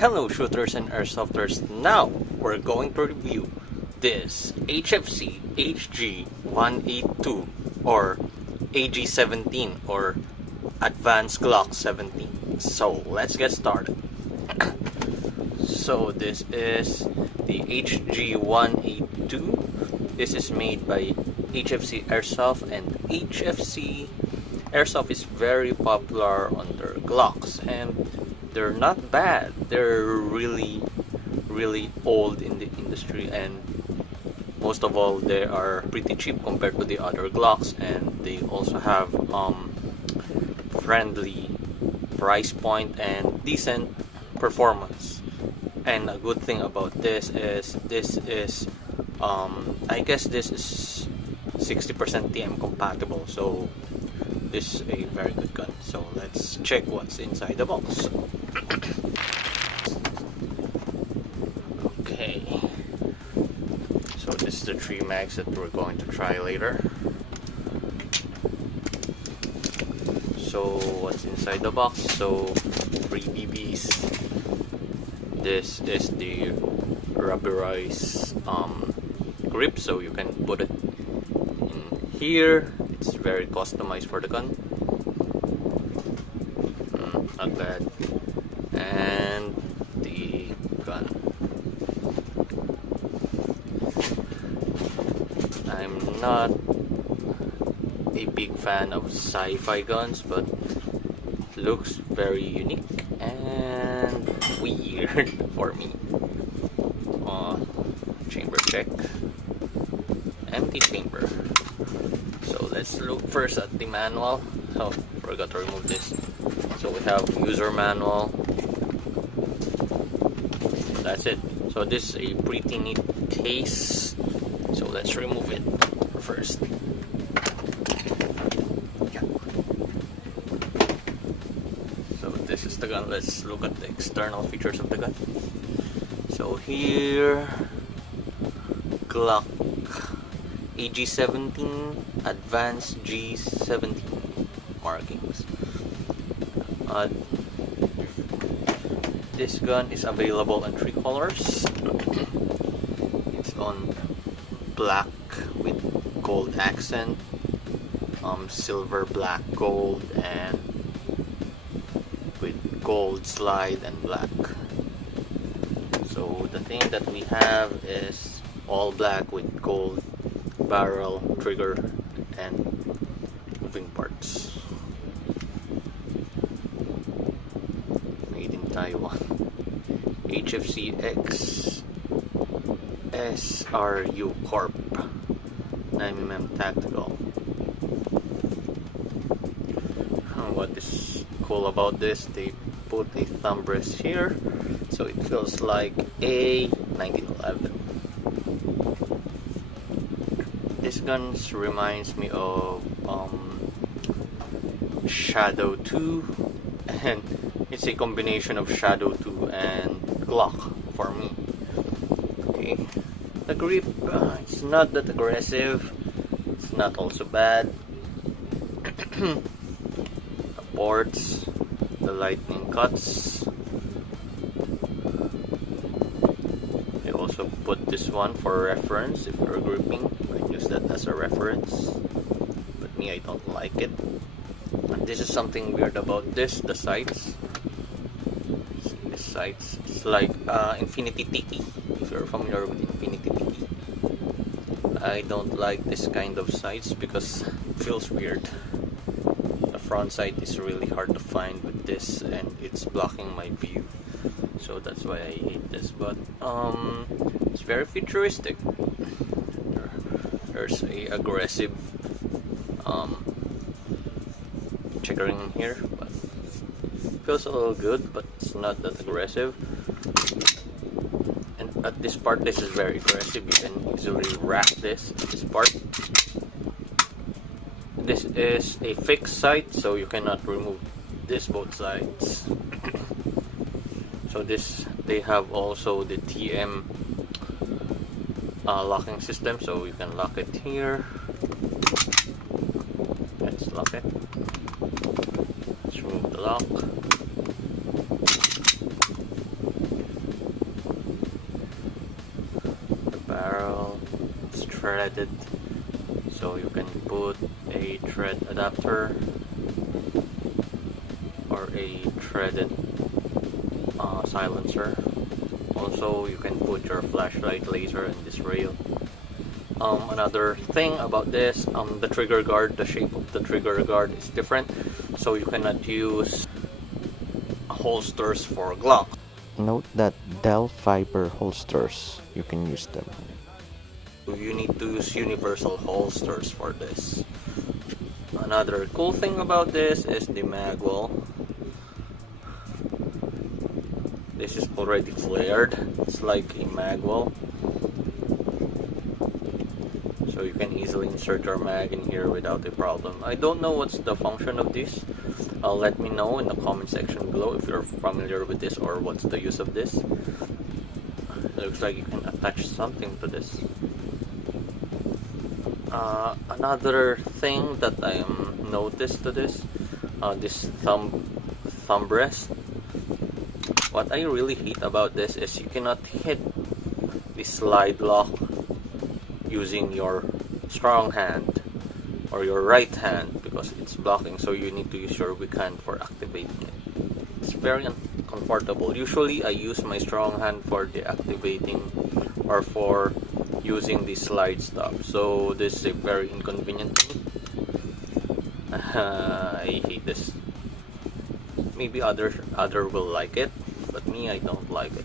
Hello shooters and airsofters, now we're going to review this HFC HG-182 or AG-17 or Advanced Glock 17. So let's get started. So this is the HG-182. This is made by HFC Airsoft, and HFC Airsoft is very popular on their Glocks, and they're not bad. They're really old in the industry, and most of all they are pretty cheap compared to the other Glocks, and they also have friendly price point and decent performance. And a good thing about this is I guess this is 60% TM compatible, so this is a very good gun. So let's check what's inside the box. Okay, so this is the 3 mags that we're going to try later. So what's inside the box? So 3 BBs. This is the rubberized grip, so you can put it in here. It's very customized for the gun. Not bad. And the gun. I'm not a big fan of sci-fi guns, but it looks very unique and weird for me. Chamber check. Empty chamber. So let's look first at the manual. Oh, forgot to remove this. So we have user manual. That's it. So this is a pretty neat case. So let's remove it first. Yeah. So this is the gun. Let's look at the external features of the gun. So here, Glock AG-17 Advanced G17 markings. This gun is available in 3 colors. It's on black with gold accent, silver, black, gold, and with gold slide and black. So the thing that we have is all black with gold barrel, trigger, and moving parts. Made in Taiwan. HFC SRU Corp 9mm tactical. What is cool about this, they put a thumb rest here, so it feels like a 1911. This gun reminds me of Shadow 2, and it's a combination of Shadow 2 and Glock for me. Okay, the grip, it's not that aggressive, it's not also bad. The ports, the lightning cuts. They also put this one for reference if you're gripping. You can use that as a reference, but me, I don't like it. And this is something weird about this, the sights. See the sights, it's like Infinity Tiki, if you're familiar with Infinity Tiki. I don't like this kind of sights because it feels weird. The front sight is really hard to find with this, and it's blocking my view. So that's why I hate this, but it's very futuristic. There's a aggressive checkering here, but it feels a little good, but it's not that aggressive. And at this part, this is very aggressive. You can easily rack this part. This is a fixed sight, so you cannot remove this both sides. So this, they have also the TM locking system, so you can lock it here. Let's lock it. Let's remove the lock. threaded, so you can put a thread adapter or a threaded silencer. Also, you can put your flashlight laser in this rail. Another thing about this, the trigger guard, the shape of the trigger guard is different, so you cannot use holsters for Glock. Note that Del fiber holsters, you can use them. You need to use universal holsters for this. Another cool thing about this is the mag wall. This is already flared. It's like a mag wall. So you can easily insert your mag in here without a problem. I don't know what's the function of this. Let me know in the comment section below if you're familiar with this or what's the use of this. It looks like you can attach something to this. Another thing that I noticed to this, this thumb rest. What I really hate about this is you cannot hit the slide lock using your strong hand or your right hand because it's blocking, so you need to use your weak hand for activating it. It's very uncomfortable. Usually I use my strong hand for deactivating or for using the slide stop, so this is a very inconvenient to me. I hate this. Maybe other will like it, but me, I don't like it.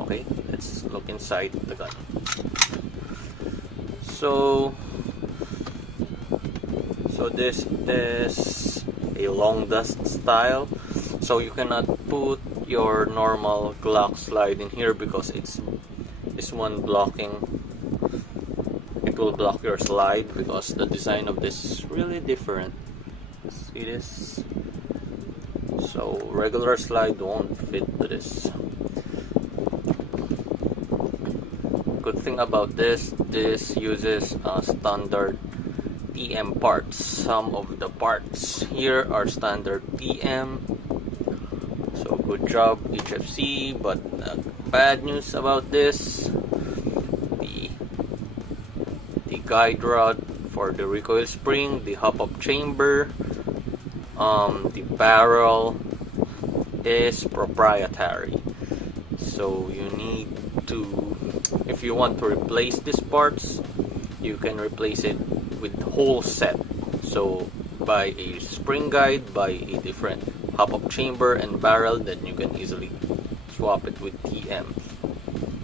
Okay, let's look inside the gun. So this is a long dust style, so you cannot put your normal Glock slide in here because it's this one blocking. It will block your slide because the design of this is really different. See this? So regular slide won't fit to this. Good thing about this uses standard TM parts. Some of the parts here are standard TM. So good job HFC, but bad news about this, the guide rod for the recoil spring, the hop-up chamber, the barrel is proprietary, so you need to, if you want to replace these parts, you can replace it with the whole set. So buy a spring guide, buy a different hop-up chamber and barrel, then you can easily swap it with TM.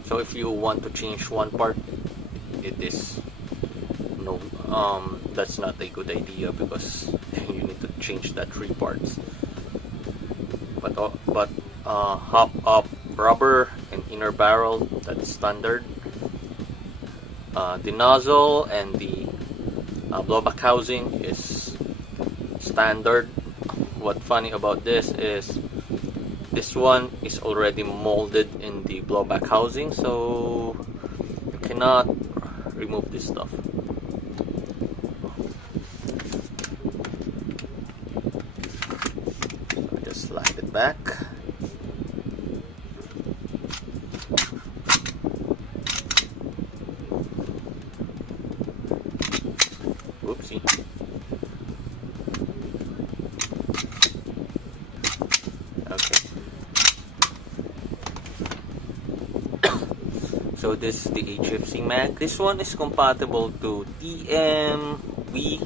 So if you want to change one part, it is no, that's not a good idea because you need to change that 3 parts. But hop-up rubber and inner barrel, that's standard. The nozzle and the blowback housing is standard. What's funny about this is this one is already molded in the blowback housing, so you cannot remove this stuff. So just slide it back. Oopsie. Okay. So this is the HFC mag. This one is compatible to TM, V.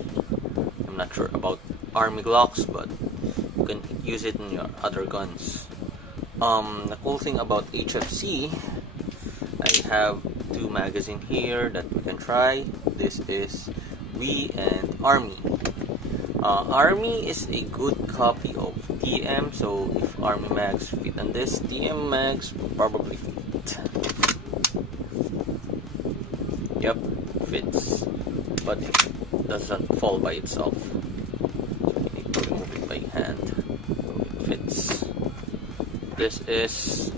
I'm not sure about Army Glocks, but you can use it in your other guns. The cool thing about HFC, I have 2 magazines here that we can try. This is V and Army. Army is a good copy of TM, so if Army mags fit on this, TM mags will probably fit. Yep, fits, but it doesn't fall by itself, so you need to remove it by hand. So it fits. This is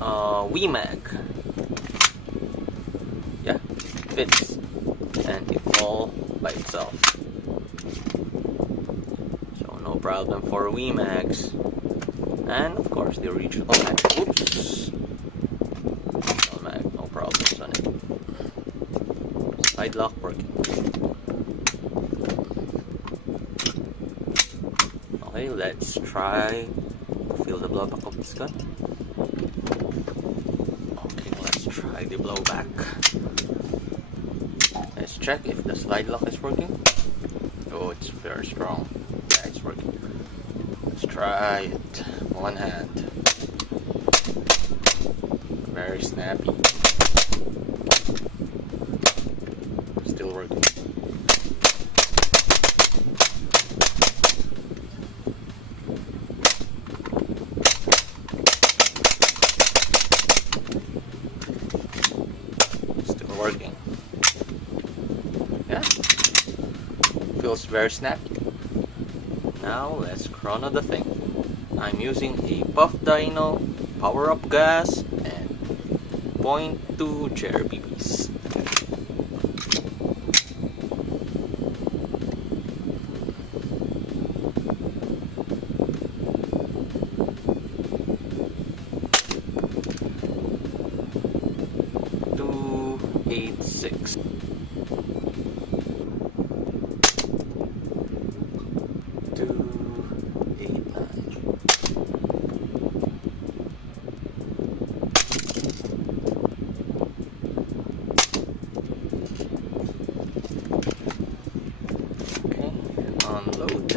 VMAG. Yeah, it fits, and it falls by itself. So no problem for VMAGs. And of course the original mag. Oops. Original mag, no problems on it. side lock working. Okay, let's try feel the blowback of this gun. Okay, let's try the blowback. Let's check if the slide lock is working. Oh, it's very strong. Yeah, it's working. Let's try it. One hand. Very snappy. Still working. Still working. Yeah. Feels very snappy. Now let's chrono the thing. I'm using a puff dyno, power up gas, and 0.2 cherry BBs. .286. Unload.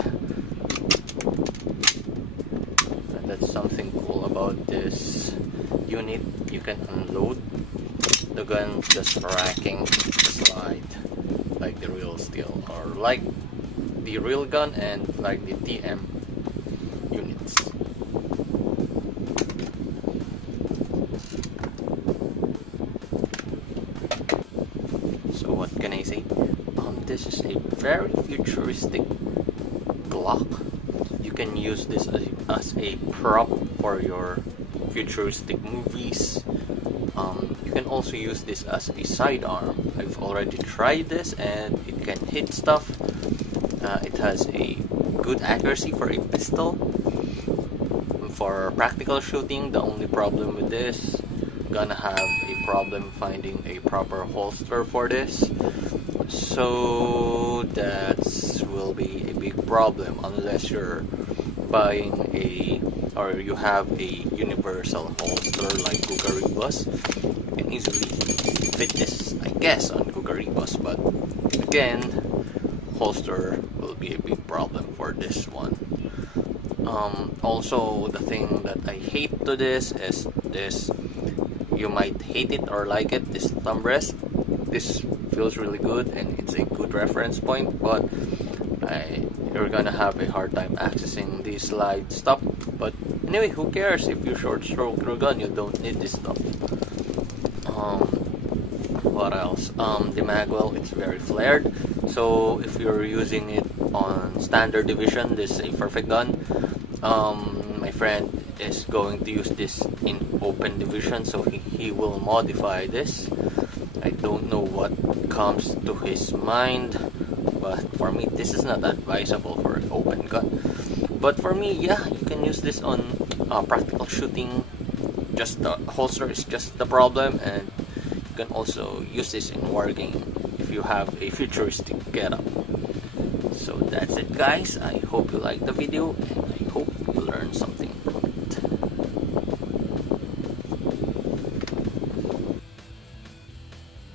And that's something cool about this unit. You can unload the gun just racking the slide like the real steel, or like the real gun and like the TM units. So what can I say? This is a very futuristic Glock. You can use this as a prop for your futuristic movies. You can also use this as a sidearm. I've already tried this and it can hit stuff. It has a good accuracy for a pistol. For practical shooting, the only problem with this, gonna have a problem finding a proper holster for this. So that will be a big problem unless you're buying or you have a universal holster like Kugaribas. You can easily fit this, I guess, on Kugaribas, but again, holster will be a big problem for this one. Also, the thing that I hate to this is this. You might hate it or like it. This thumb rest. This feels really good and it's a good reference point, but you're gonna have a hard time accessing the slide stop. But anyway, who cares? If you short stroke your gun, you don't need this stuff. What else? The magwell, it's very flared, so if you're using it on standard division, this is a perfect gun. My friend is going to use this in open division, so he will modify this. I don't know what comes to his mind, but for me this is not advisable for an open gun. But for me, yeah, you can use this on practical shooting. Just the holster is just the problem, and you can also use this in wargame if you have a futuristic getup. So that's it, guys. I hope you liked the video, and